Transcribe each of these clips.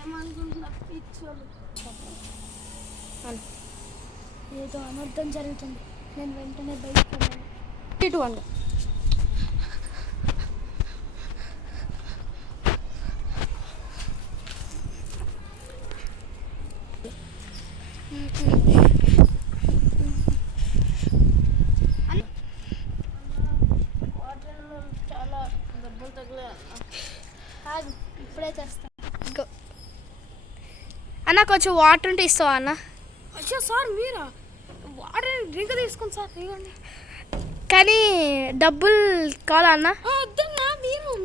ఏమనుకుంటున్నా పిచ్చోళ్ళు. ఏదో అనర్థం జరుగుతుంది. నేను వెంటనే బయటకు వెళ్ళాను. ఇటు వండు. చాలా దెబ్బలు తగిలే. ఇప్పుడే తెస్తాను అన్న. కొంచెం వాటర్ ఉంటే ఇస్తావా అన్న? అయ్యో సార్ మీరా? వాటర్ డ్రింక్ తీసుకోండి సార్. ఇవ్వండి. కానీ డబ్బులు కావాలా అన్న? వద్దన్నా,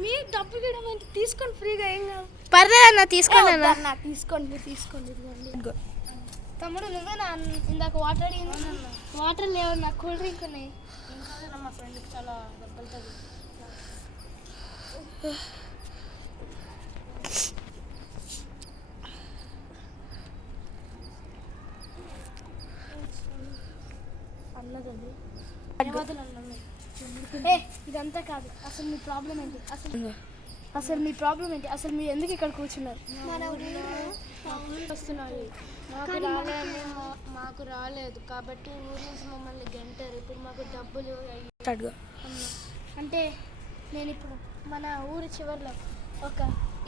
మీరు డబ్బులు ఇవ్వడం తీసుకోండి ఫ్రీగా, ఏం కాదు. పర్లేదన్న, తీసుకోండి అన్న. తీసుకోండి, మీరు తీసుకోండి. ఇదిగోండి. తమ్ముడు నువ్వేనా ఇందాక వాటర్ అడిగింది? వాటర్ లేవు, నాకు కూల్ డ్రింక్ ఉన్నాయి. ఇంకా మా ఫ్రెండ్కి చాలా దెబ్బలు తగిలి. అన్నదండి ఇదంతా కాదు. అసలు మీ ప్రాబ్లం ఏంటి? అసలు మీ ప్రాబ్లం ఏంటి? అసలు మీరు ఎందుకు ఇక్కడ కూర్చున్నారు? వస్తున్నాయి. మాకు రాలేదు కాబట్టి ఊరి నుంచి మమ్మల్ని గంటారు. ఇప్పుడు మాకు డబ్బులు అంటే నేను ఇప్పుడు మన ఊరి చివరిలో ఒక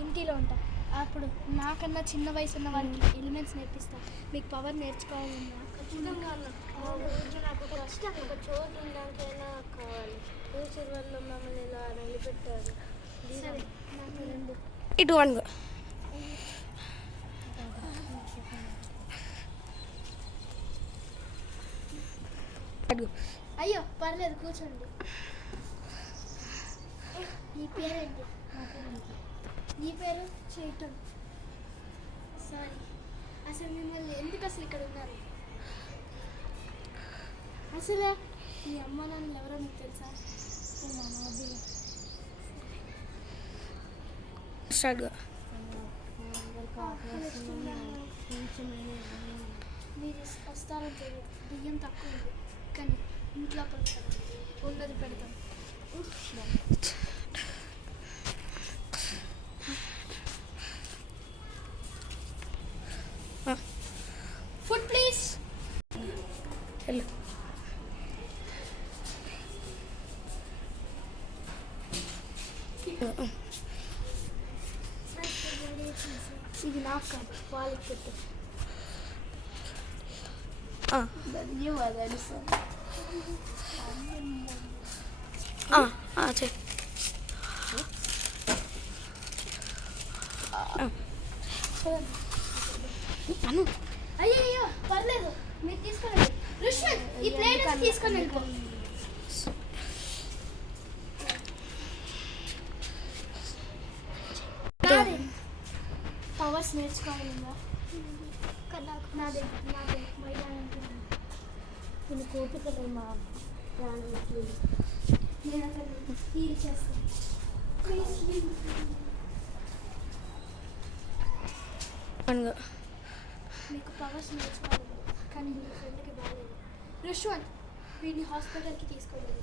ఇంటిలో ఉంటా. అప్పుడు నాకన్నా చిన్న వయసు ఉన్న వాళ్ళకి ఎలిమెంట్స్ నేర్పిస్తాను. మీకు పవర్ నేర్చుకోవాలన్నా ఖచ్చితంగా నాకు కష్టం. ఒక చోటు ఉండడానికైనా కావాలి. ఫ్యూచర్ వల్ల మమ్మల్ని ఇలా నిలబెట్టారు. సరే, నాకు రెండు. ఇటు వండు. అయ్యో పర్లేదు, కూర్చోండి. నీ పేరేంటి? నీ పేరు? చైతన్. సారీ, అసలు మిమ్మల్ని ఎందుకు అసలు ఇక్కడ ఉన్నారు? అసలే మీ అమ్మ నాన్నలు ఎవరో మీకు తెలుసా? మీరు వస్తారని తెలియదు. బియ్యం తక్కువ ఉంది కానీ ఇంట్లో పెడతాం, ఉన్నది పెడతాం. Food please. హలో. ఇది నాకు కాదు, వాళ్ళకి పెట్టు. ధన్యవాదాలు సార్. అయ్యో పర్లేదు, మీరు తీసుకోండి. రుష్వత్, ఈ ప్లేట్ తీసుకొని వెళ్ళిపో. పవర్స్ నేర్చుకోవాలిగా. నాదే కొన్ని కోపికలు మా ప్రాణాలకి. నేను అక్కడ హీల్ చేస్తాను. మీకు పవర్స్ నేర్చుకోవాలి కానీ మీ ఫ్రెండ్కి బాగాలేదు. రుష్వంత్, వీడిని హాస్పిటల్కి తీసుకోలేదు.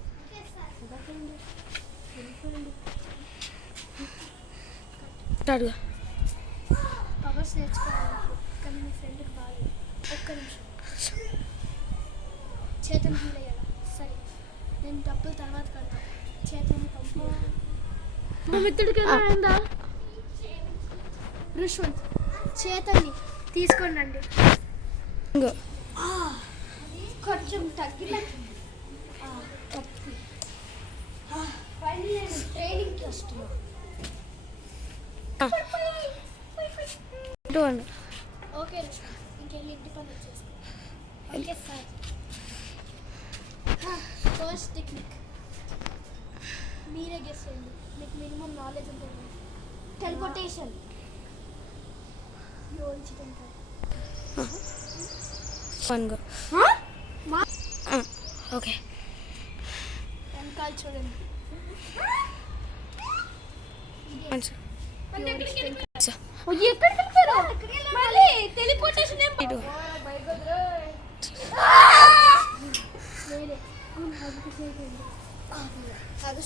పవర్స్ నేర్చుకోవాలి కానీ మీ ఫ్రెండ్కి బాగాలేదు. ఒక్క నిమిషం. చేతన్ హీల్ అయ్యాడు. సరే, నేను డబ్బులు తర్వాత కడతాను. చేతన్ని పంపించాను. మా మిత్రుడికి ఏమైందా? రుష్వంత్, చేతన్ని తీసుకోండి అండి. కొంచెం తగ్గినట్టు. ట్రైనింగ్కి వస్తున్నాను. ఓకే రుష్వంత్, ఇంకెళ్ళి ఇంటి పని వచ్చేసుకో. Okay sir. ఫస్ట్ టెక్నిక్ మీరే గెస్ చేయండి. మీకు మినిమం నాలెడ్జ్ ఉంటుంది. టెలిపోర్టేషన్. ఓకే, వెనకాల చూడండి. అవును, అది